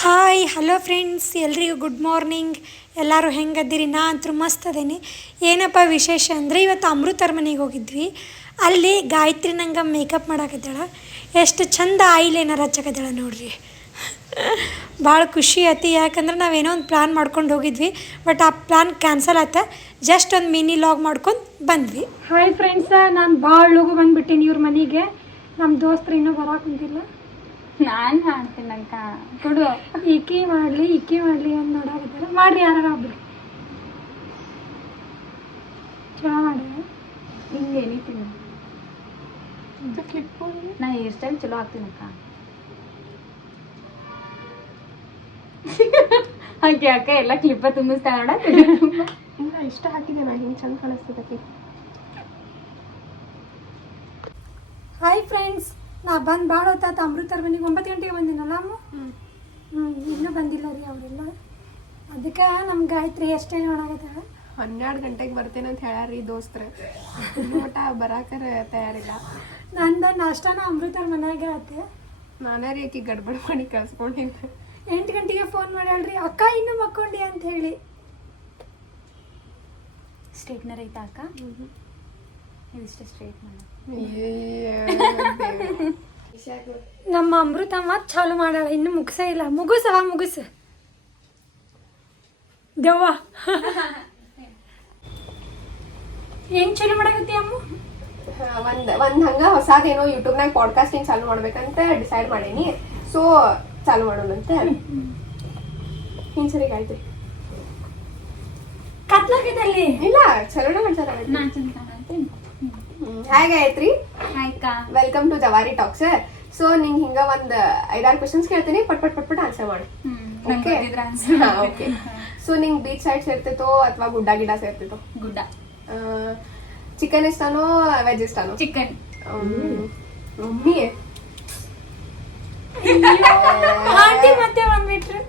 Hi hello friends, ಎಲ್ರಿಗೂ good morning. ಎಲ್ಲರೂ ಹೆಂಗದ್ದೀರಿ? ನಾ ಅಂತೂ ಮಸ್ತ್ ಅದೇನಿ. ಏನಪ್ಪ ವಿಶೇಷ ಅಂದರೆ ಇವತ್ತು ಅಮೃತರ ಮನೆಗೆ ಹೋಗಿದ್ವಿ. ಅಲ್ಲಿ ಗಾಯತ್ರಿ ನಂಗೆ ಮೇಕಪ್ ಮಾಡಾಕತ್ತಾಳ. ಎಷ್ಟು ಚಂದ ಐಲೈನರ್ ಹಚ್ಚಕತ್ತಾಳ ನೋಡ್ರಿ. ಭಾಳ ಖುಷಿ ಆಯ್ತು, ಯಾಕಂದ್ರೆ ನಾವೇನೋ ಒಂದು ಪ್ಲ್ಯಾನ್ ಮಾಡ್ಕೊಂಡು ಹೋಗಿದ್ವಿ, ಬಟ್ ಆ ಪ್ಲ್ಯಾನ್ ಕ್ಯಾನ್ಸಲ್ ಆಯ್ತು. ಜಸ್ಟ್ ಒಂದು ಮಿನಿ ಲಾಗ್ ಮಾಡ್ಕೊಂಡು ಬಂದ್ವಿ. ಹಾಯ್ ಫ್ರೆಂಡ್ಸ, ನಾನು ಭಾಳ ಲಗು ಬಂದುಬಿಟ್ಟೀನಿ ಇವ್ರ ಮನೆಗೆ. ನಮ್ಮ ದೋಸ್ತರು ಇನ್ನೂ ಬರಾಕುಂತಿಲ್ಲ. ನಾನು ಹಾಡ್ತೀನಿ ಅಕ್ಕ, ಕೊಡು. ಇಕ್ಕಿ ಮಾಡಲಿ ಅಂತ ನೋಡಾಕತ್ತಾರ. ಮಾಡ್ರಿ ಯಾರು ಒಬ್ರು ಚಲೋ ಮಾಡಿ. ಹಿಂಗೆ ಎಳಿತೀನಿ ಕ್ಲಿಪ್. ನಾ ಹೇರ್ ಸ್ಟೈಲ್ ಚಲೋ ಹಾಕ್ತೀನಿ ಅಕ್ಕ. ಹಾಗೆ ಅಕ್ಕ ಎಲ್ಲ ಕ್ಲಿಪ್ಪ ತುಂಬಿಸ್ತಾ ನೋಡ. ಇಲ್ಲ, ಇಷ್ಟ ಹಾಕಿದೆ ನಾ, ಹಿಂಗೆ ಚಂದ ಕಾಣಿಸ್ತದಕ್ಕೆ. ಹಾಯ್ ಫ್ರೆಂಡ್ಸ್, ನಾ ಬಂದು ಭಾಳ ಹೊತ್ತಾಯ್ತು. ಅಮೃತರ ಮನೆಗೆ 9 ಗಂಟೆಗೆ ಬಂದಿನಲ್ಲ ಅಮ್ಮ. ಇನ್ನೂ ಬಂದಿಲ್ಲ ರೀ ಅವರೆಲ್ಲ. ಅದಕ್ಕೆ ನಮ್ಮ ಗಾಯತ್ರಿ ಎಷ್ಟೇ ನೋಡಾಕತ್ತಾಳ. 12 ಗಂಟೆಗೆ ಬರ್ತೇನೆ ಅಂತ ಹೇಳ್ಯಾರೀ ದೋಸ್ತ್ರ. ಮಟ ಬರಾಕರ ತಯಾರಿಲ್ಲ. ನಂದು ನಾಷ್ಟಾನ ಅಮೃತರ ಮನೆಯಾಗೆ ಆಯ್ತು. ನಾನೇ ರೀ ಆಕಿ ಗಡ್ಬಡ್ ಮಾಡಿ ಕಳ್ಸ್ಕೊಂಡಿದ್ದೆ. 8 ಗಂಟೆಗೆ ಫೋನ್ ಮಾಡ್ಯಾಳ್ರಿ, ಅಕ್ಕ ಇನ್ನೂ ಮಕ್ಕೊಂಡಿ ಅಂತ ಹೇಳಿ. ಸ್ಟ್ರೇಟ್ನರ್ ಐತಾ ಅಕ್ಕ? ಇದಿಷ್ಟೇ ಸ್ಟ್ರೇಟ್ ಮಾಡಿ. ನಮ್ಮ ಅಮೃತ ಮತ್ತೆ ಚಾಲು ಮಾಡ್ಯಾಳ, ಇನ್ನೂ ಮುಗಿಸೇ ಇಲ್ಲ. ಮುಗಿಸು ದೆವ್ವ. ಏನು ಚಾಲು ಮಾಡಾಕತ್ತಿ ಅಮ್ಮ? ಒಂದ್ ಹಂಗ ಹೊಸಾದೇನೋ ಯೂಟ್ಯೂಬ್ನಾಗ ಪಾಡ್ಕಾಸ್ಟಿಂಗ್ ಚಾಲು ಮಾಡ್ಬೇಕಂತ ಡಿಸೈಡ್ ಮಾಡೇನಿ. ಸೊ ಚಾಲು ಮಾಡೋಣಂತ. ಸರಿ ಗಾಯತ್ರಿ ಕತ್ಲಾಗಿದ್ದಲ್ಲಿ ಇಲ್ಲ, ಚಲೋನ ಮಾಡ್ತಾರ. ನಾನು ಚಂದ ಕಾಣ್ತೀನಿ. ಹಾಯ್ ಗಾಯತ್ರಿ, ಹಾಯ್ ಅಕ್ಕ. Welcome to Jawari talks. So ನಿಂಗೆ ಹಿಂಗ ಒಂದ್ 5-6 ಕ್ವಶನ್ಸ್ ಕೇಳ್ತೀನಿ, ಪಟ್ ಆನ್ಸರ್ ಮಾಡಿ. Okay okay. ಸೊ ನಿಂಗೆ ಬೀಚ್ ಸೈಡ್ ಸೇರ್ತಿತ್ತೋ ಅಥವಾ ಗುಡ್ಡ ಗಿಡ ಸೇರ್ತಿತ್ತೋ? ಗುಡ್ಡ. ಚಿಕನ್ ಇಷ್ಟನೋ ವೆಜ್ ಇಷ್ಟನೋ? ಚಿಕನ್. ಮಮ್ಮಿ ಆಂಟಿ ಮತ್ತೆ ಬಂದ್ಬಿಟ್ರು.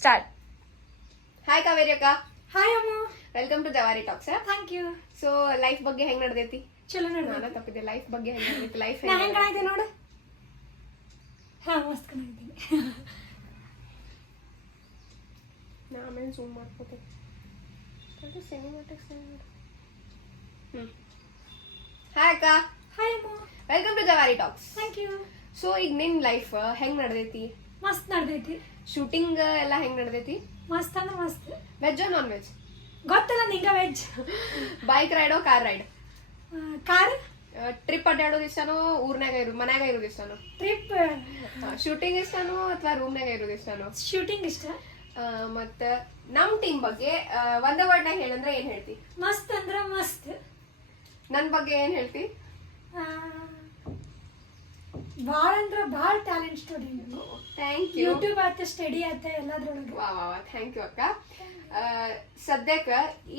ಸ್ಟಾರ್ಟ್. ಹಾಯ್ ಕಾವೇರಿ ಅಕ್ಕ. ಹಾಯ್ ಅಮ್ಮ. Welcome to Jawari talks. Thank you. So life ಬಗ್ಗೆ ಹೆಂಗ್ ನಡೆದೈತಿ? ಚಲೋ ನೋಡಿ. ನಾನು ತಪ್ಪಿದ್ದೆ. ಲೈಫ್ ಬಗ್ಗೆ ಹೆಂಗ್ ನಡೆದೈತಿ? ಲೈಫ್ ನಾ ಹೆಂಗ್ ಕಾಣೈತಿ ನೋಡು. ಹಾ, ಮಸ್ತ್ ಕಾಣೈತೀನಿ. ನಾ ಆಮೇಲೆ ಜೂಮ್ ಮಾಡ್ಕೋತೆ. ಹಾಯ್ ಅಕ್ಕ. ಹಾಯ್ ಅಮ್ಮ. Welcome to Jawari talks. Thank you. So ಈಗ ನಿನ್ ಲೈಫ್ ಹೆಂಗ್ ನಡೆದೈತಿ? ಮಸ್ತ್ ನಡೆದೈತಿ. ಶೂಟಿಂಗ್ ಎಲ್ಲ ಹೆಂಗ್ ನಡೆದೈತಿ? ಮಸ್ತ್ ಅಂದ್ರೆ ಮಸ್ತ್. Veg non veg? ಗೊತ್ತಲ್ಲ ನಿಂಗ ವೆಜ್. ಬೈಕ್ ರೈಡೋ ಕಾರ್ ರೈಡ್? ಕಾರ್. ಟ್ರಿಪ್ ಅಡ್ಡಾಡೋದು ಇಷ್ಟನೋ ಮನ್ಯಾಗ ಇರೋದು ಇಷ್ಟನೋ? ಟ್ರಿಪ್. ಶೂಟಿಂಗ್ ಇಷ್ಟನೋ ಅಥವಾ ರೂಮ್ನಾಗ ಇರೋದು ಇಷ್ಟನೋ? ಶೂಟಿಂಗ್ ಇಷ್ಟ. ಮತ್ತ ನಮ್ ಟೀಮ್ ಬಗ್ಗೆ ಒಂದೇ ವರ್ಡ್ನಾಗ ಹೇಳಂದ್ರೆ ಏನ್ ಹೇಳ್ತಿ? ಮಸ್ತ್ ಅಂದ್ರ ಮಸ್ತ್. ನನ್ ಬಗ್ಗೆ ಏನ್ ಹೇಳ್ತಿ? ಭಾಳ ಅಂದ್ರ ಭಾಳ talent student. Thank you. YouTube ಆತ, ಸ್ಟಡಿ ಆತ, ಎಲ್ಲದ್ರೊಳಗೆ. ವಾ ಥ್ಯಾಂಕ್ ಯು ಅಕ್ಕ. ಸದ್ಯಕ್ಕ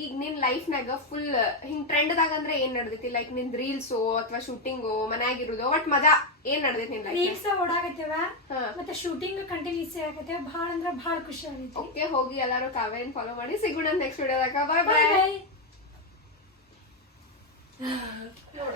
ಈಗ ನಿನ್ ಲೈಫ್ನಾಗ ಫುಲ್ ಹಿಂಗ್ ಟ್ರೆಂಡ್ದಾಗ ಅಂದ್ರೆ ಏನ್ ನಡೆದೈತಿ? ಲೈಕ್ ನಿನ್ ರೀಲ್ಸೋ ಅಥವಾ ಶೂಟಿಂಗೋ ಮನ್ಯಾಗಿರೋದು ಒಟ್ ಮಜಾ ಏನ್ ನಡೆದೈತಿ ನಿನ್ ಲೈಫ್? ರೀಲ್ಸ್ ಓಡಾಗತ್ತೇವ, ಮತ್ತೆ ಶೂಟಿಂಗ್ ಕಂಟಿನ್ಯೂಸ್ ಆಗತ್ತೇವ. ಭಾಳ ಅಂದ್ರ ಭಾಳ ಖುಷಿ ಆಗೈತಿ. ಓಕೆ, ಹೋಗಿ ಎಲ್ಲಾರು ಕಾವೇರಿನ ಫಾಲೋ ಮಾಡಿ. ಸಿಗೋಣ ನೆಕ್ಸ್ಟ್ ವಿಡಿಯೋದಾಗ. ಬಾಯ್ ಬಾಯ್. ನೋಡ